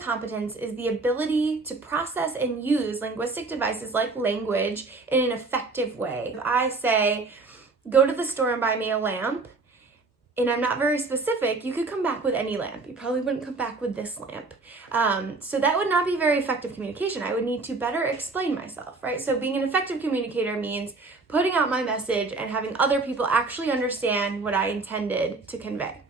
competence is the ability to process and use linguistic devices like language in an effective way. If I say, go to the store and buy me a lamp, and I'm not very specific, you could come back with any lamp. You probably wouldn't come back with this lamp. So that would not be very effective communication. I would need to better explain myself, right? So being an effective communicator means putting out my message and having other people actually understand what I intended to convey.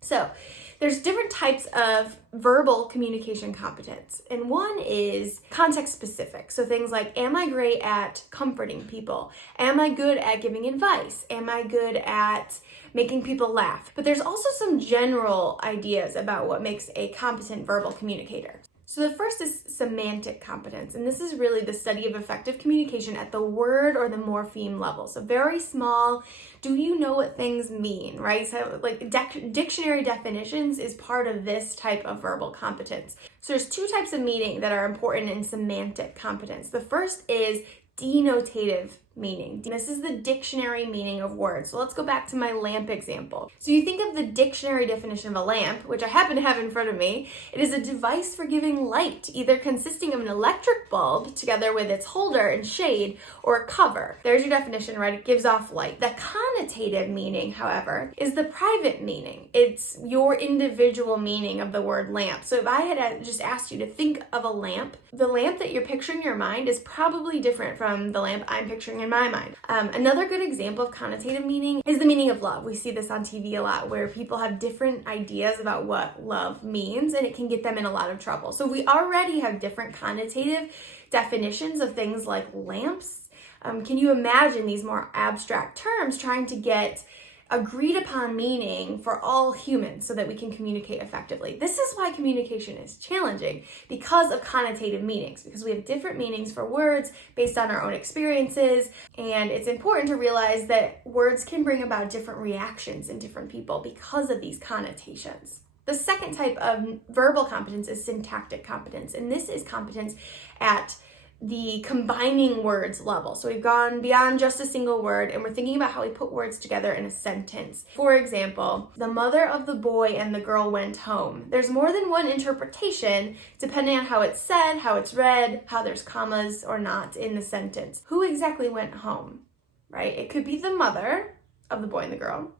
So there's different types of verbal communication competence, and one is context specific. So things like, am I great at comforting people? Am I good at giving advice? Am I good at making people laugh? But there's also some general ideas about what makes a competent verbal communicator. So the first is semantic competence, and this is really the study of effective communication at the word or the morpheme level. So very small, do you know what things mean, right? So like dictionary definitions is part of this type of verbal competence. So there's two types of meaning that are important in semantic competence. The first is denotative meaning. This is the dictionary meaning of words. So let's go back to my lamp example. So you think of the dictionary definition of a lamp, which I happen to have in front of me. It is a device for giving light, either consisting of an electric bulb together with its holder and shade, or a cover. There's your definition, right? It gives off light. The connotative meaning, however, is the private meaning. It's your individual meaning of the word lamp. So if I had just asked you to think of a lamp, the lamp that you're picturing in your mind is probably different from the lamp I'm picturing in my mind. Another good example of connotative meaning is the meaning of love. We see this on TV a lot where people have different ideas about what love means, and it can get them in a lot of trouble. So we already have different connotative definitions of things like lamps. Can you imagine these more abstract terms trying to get agreed upon meaning for all humans so that we can communicate effectively? This is why communication is challenging, because of connotative meanings, because we have different meanings for words based on our own experiences, and it's important to realize that words can bring about different reactions in different people because of these connotations. The second type of verbal competence is syntactic competence, and this is competence at the combining words level. So we've gone beyond just a single word, and we're thinking about how we put words together in a sentence. For example, the mother of the boy and the girl went home. There's more than one interpretation depending on how it's said, how it's read, how there's commas or not in the sentence. Who exactly went home, right? It could be the mother of the boy and the girl,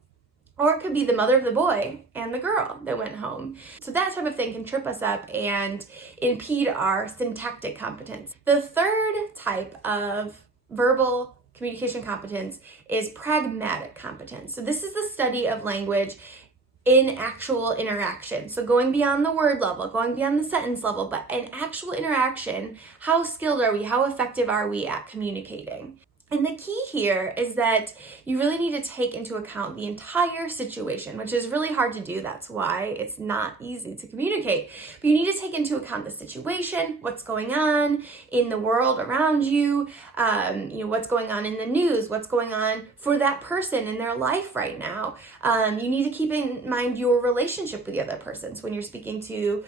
or it could be the mother of the boy and the girl that went home. So that type of thing can trip us up and impede our syntactic competence. The third type of verbal communication competence is pragmatic competence. So this is the study of language in actual interaction. So going beyond the word level, going beyond the sentence level, but in actual interaction, how skilled are we? How effective are we at communicating? And the key here is that you really need to take into account the entire situation, which is really hard to do. That's why it's not easy to communicate. But you need to take into account the situation, what's going on in the world around you, what's going on in the news, what's going on for that person in their life right now. You need to keep in mind your relationship with the other person. So when you're speaking to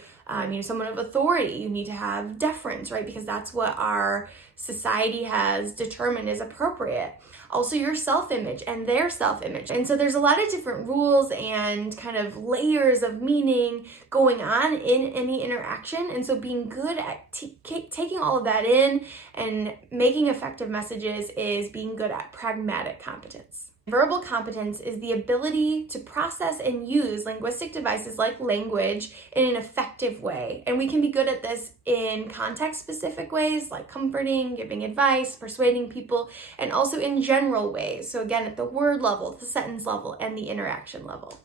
someone of authority, you need to have deference, right? Because that's what our society has determined is appropriate. Also your self-image and their self-image. And so there's a lot of different rules and kind of layers of meaning going on in any interaction. And so being good at taking all of that in and making effective messages is being good at pragmatic competence. Verbal competence is the ability to process and use linguistic devices like language in an effective way. And we can be good at this in context-specific ways like comforting, giving advice, persuading people, and also in general ways. So again, at the word level, the sentence level, and the interaction level.